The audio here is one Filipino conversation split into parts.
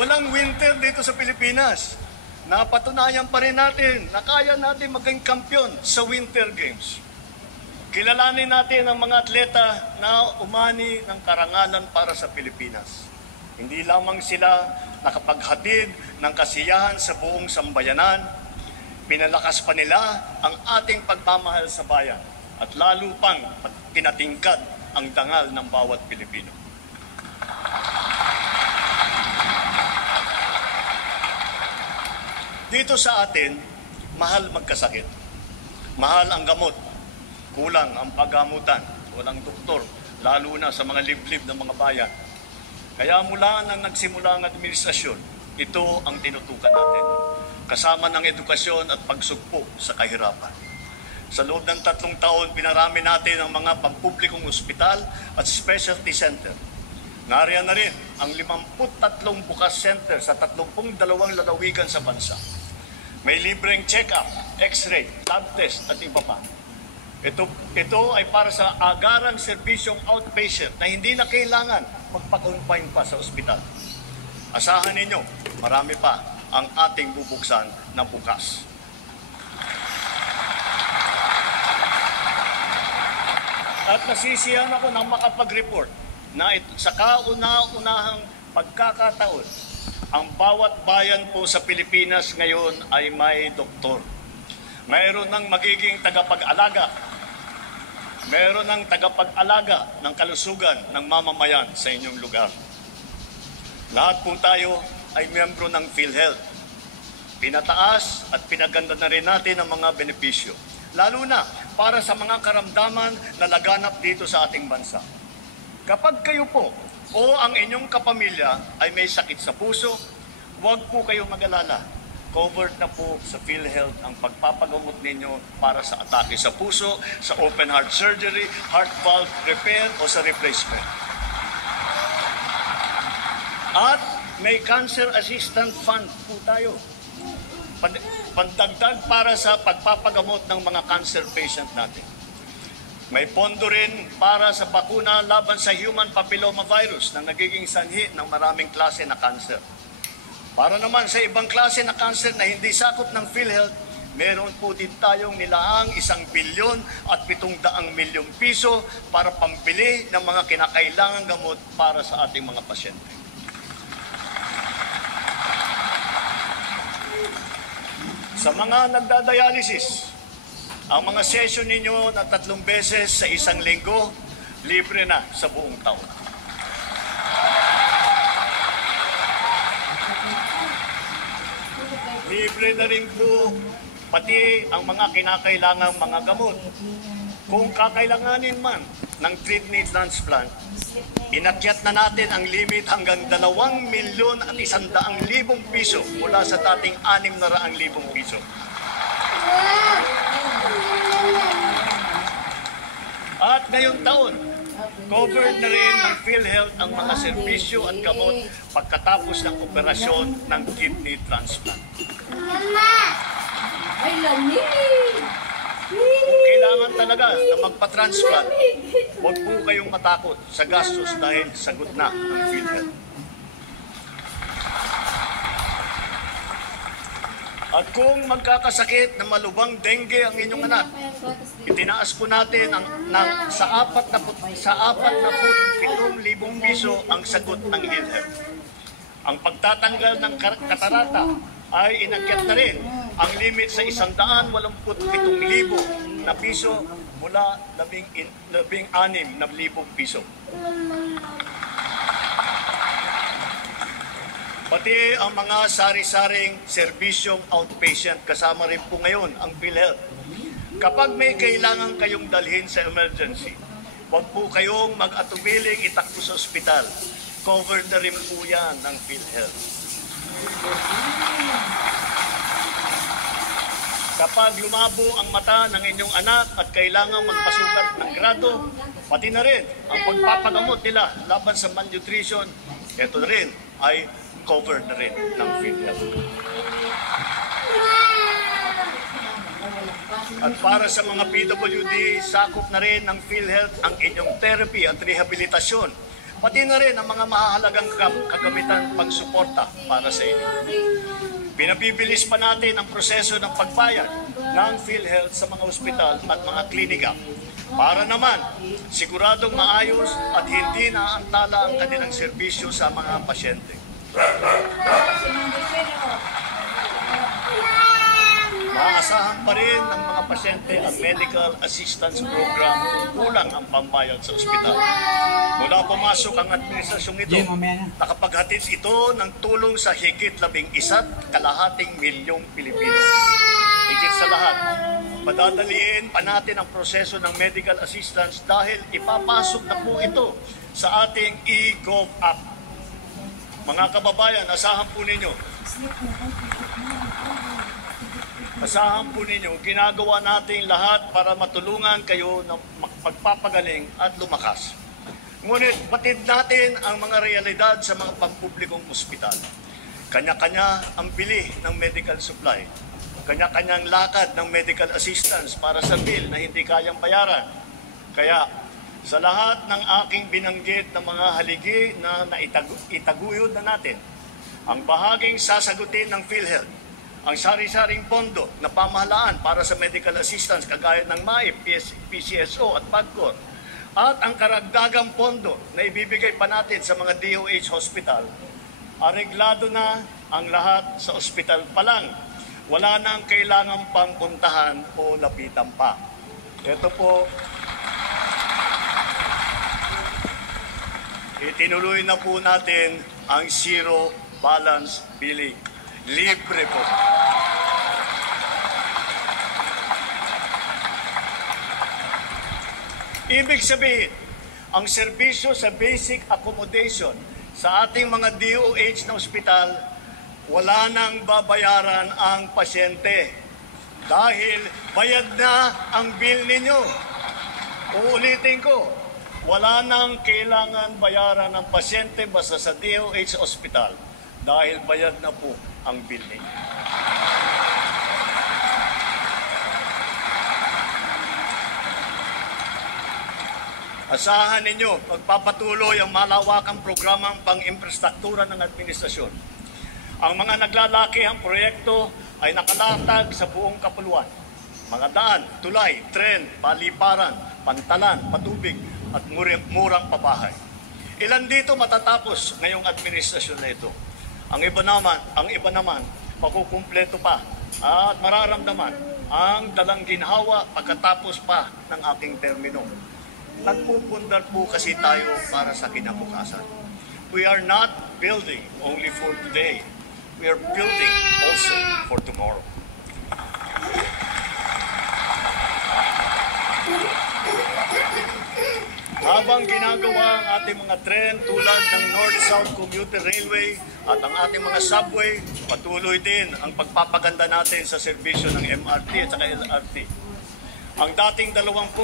Walang winter dito sa Pilipinas. Napatunayan pa rin natin na kaya natin maging kampiyon sa Winter Games. Kilalanin natin ang mga atleta na umani ng karangalan para sa Pilipinas. Hindi lamang sila nakapaghatid ng kasiyahan sa buong sambayanan, pinalakas pa nila ang ating pagmamahal sa bayan at lalo pang pinatingkad ang dangal ng bawat Pilipino. Dito sa atin, mahal magkasakit. Mahal ang gamot. Kulang ang paggamutan. Walang doktor, lalo na sa mga liblib ng mga bayan. Kaya mula nang nagsimula ang administrasyon, ito ang tinutukan natin. Kasama ng edukasyon at pagsugpo sa kahirapan. Sa loob ng 3 taon, pinarami natin ang mga pampublikong ospital at specialty center. Nariyan na rin ang 53 bukas center sa 32 lalawigan sa bansa. May libreng check-up, x-ray, lab test at iba pa. Ito ay para sa agarang serbisyong outpatient na hindi na kailangan magpa-confine pa sa ospital. Asahan ninyo, marami pa ang ating bubuksan na bukas. At nasisiyahan ako nang makapag-report na sa kauna-unahang pagkakataon, ang bawat bayan po sa Pilipinas ngayon ay may doktor. Mayroon ng magiging tagapag-alaga. Mayroon ng tagapag-alaga ng kalusugan ng mamamayan sa inyong lugar. Lahat po tayo ay miyembro ng PhilHealth. Pinataas at pinaganda na rin natin ang mga benepisyo. Lalo na para sa mga karamdaman na laganap dito sa ating bansa. Kapag kayo po o ang inyong kapamilya ay may sakit sa puso, huwag po kayong mag-alala. Covered na po sa PhilHealth ang pagpapagamot ninyo para sa atake sa puso, sa open heart surgery, heart valve repair o sa replacement. At may cancer assistant fund po tayo. Pandagdag para sa pagpapagamot ng mga cancer patient natin. May pondo rin para sa bakuna laban sa human papilloma virus na nagiging sanhi ng maraming klase na cancer. Para naman sa ibang klase na cancer na hindi sakop ng PhilHealth, meron po din tayong nilaang 1 bilyon at 700 milyong piso para pambili ng mga kinakailangang gamot para sa ating mga pasyente. Sa mga nagdadialysis, ang mga session ninyo na 3 beses sa 1 linggo, libre na sa buong taon. Libre na rin po pati ang mga kinakailangang mga gamot. Kung kakailanganin man ng kidney transplant, inakyat na natin ang limit hanggang 2,100,000 piso mula sa dating 600,000 piso. At ngayong taon, covered na rin ng PhilHealth ang mga serbisyo at gamot pagkatapos ng operasyon ng kidney transplant. Ay, lamig! Kung kailangan talaga na magpa-transplant, huwag po kayong matakot sa gastos dahil sagot na ng PhilHealth. At kung magkakasakit na malubhang dengue ang inyong anak, itinaas po natin sa 47,000 piso ang sagot ng PhilHealth. Ang pagtatanggal ng katarata ay inakyat na rin ang limit sa 187,000 na piso mula 16,000 piso. Pati ang mga sari-saring serbisyong outpatient, kasama rin po ngayon ang PhilHealth. Kapag may kailangan kayong dalhin sa emergency, huwag po kayong mag-atubiling itakbo sa ospital. Covered na rin po yan ng PhilHealth. Kapag lumabo ang mata ng inyong anak at kailangan magpasukat ng grado, pati na rin ang pagpapagamot nila laban sa malnutrition, ito na rin ay covered na rin ng PhilHealth. At para sa mga PWD, sakop na rin ng PhilHealth ang inyong therapy at rehabilitasyon pati na rin ang mga mahahalagang kagamitan pagsuporta para sa inyo. Pinabibilis pa natin ang proseso ng pagbayad ng PhilHealth sa mga ospital at mga klinika para naman siguradong maayos at hindi naantala ang kanilang serbisyo sa mga pasyente. Maasahan pa rin ng mga pasyente ang medical assistance program kung kulang ang pambayad sa ospital. Mula pumasok ang administrasyong ito, nakapaghatid ito ng tulong sa higit 11.5 milyong Pilipino. Higit sa lahat, padadaliin pa natin ang proseso ng medical assistance dahil ipapasok na po ito sa ating e-Gov app. Mga kababayan, asahan po ninyo, ginagawa natin lahat para matulungan kayo na magpapagaling at lumakas. Ngunit batid natin ang mga realidad sa mga pampublikong ospital. Kanya-kanya ang bili ng medical supply. Kanya-kanyang lakad ng medical assistance para sa bill na hindi kayang bayaran. Kaya sa lahat ng aking binanggit na mga haligi na itaguyod na natin, ang bahaging sasagutin ng PhilHealth, ang sari-saring pondo na pamahalaan para sa medical assistance kagaya ng MAIP, PCSO at PAGCOR, at ang karagdagang pondo na ibibigay pa natin sa mga DOH hospital, areglado na ang lahat sa ospital pa lang. Wala nang kailangan pang puntahan o lapitan pa. Ito po, itinuloy na po natin ang zero balance billing. Libre po. Ibig sabihin, ang serbisyo sa basic accommodation sa ating mga DOH na ospital, wala nang babayaran ang pasyente dahil bayad na ang bill ninyo. Uulitin ko, wala nang kailangan bayaran ng pasyente basta sa DOH hospital dahil bayad na po ang bill ninyo. Asahan ninyo, magpapatuloy ang malawakang programang pang-infrastruktura ng administrasyon. Ang mga naglalakihang proyekto ay nakalatag sa buong kapuluan. Mga daan, tulay, tren, paliparan, pantalan, patubig at murang pabahay. Ilan dito matatapos ngayong administrasyon na ito? Ang iba naman, makukumpleto pa at mararamdaman ang dalang ginhawa pagkatapos pa ng aking termino. Nagpupundar po kasi tayo para sa kinabukasan. We are not building only for today. We are building also for tomorrow. Habang ginagawa ang ating mga tren tulad ng North-South Commuter Railway at ang ating mga subway, patuloy din ang pagpapaganda natin sa serbisyo ng MRT at saka LRT. Ang dating 20%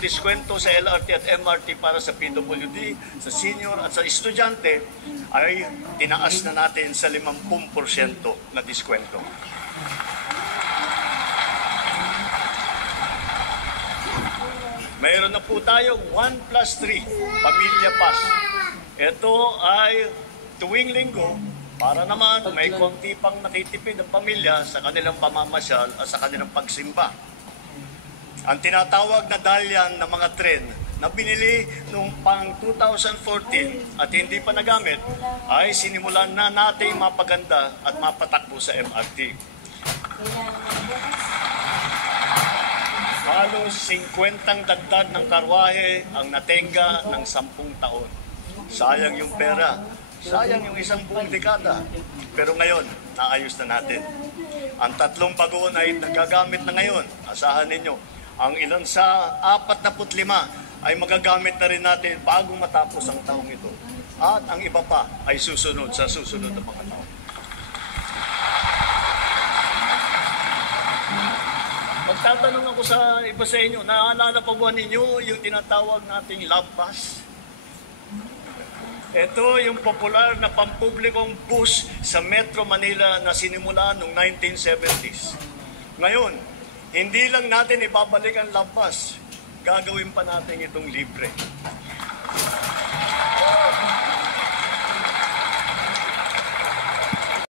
diskwento sa LRT at MRT para sa PWD, sa senior at sa estudyante ay tinaas na natin sa 50% na diskwento. Mayroon na po tayong 1+3 Pamilya Pass. Ito ay tuwing linggo para naman may konti pang nakitipid ang pamilya sa kanilang pamamasyal at sa kanilang pagsimba. Ang tinatawag na dalyan ng mga tren na binili noong pang 2014 at hindi pa nagamit ay sinimulan na nating mapaganda at mapatakbo sa MRT. Halos 50 dagdag ng karwahe ang natenga ng 10 taon. Sayang yung pera, sayang yung isang buong dekada. Pero ngayon, naayos na natin. Ang 3 bagoon ay nagagamit na ngayon. Asahan ninyo, ang ilan sa 45 ay magagamit na rin natin bago matapos ang taong ito. At ang iba pa ay susunod sa susunod na mga taon. Magtatanong ako sa iba sa inyo, naalala pa ba ninyo yung tinatawag nating love bus? Ito yung popular na pampublikong bus sa Metro Manila na sinimula noong 1970s. Ngayon, hindi lang natin ibabalik ang love bus, gagawin pa natin itong libre.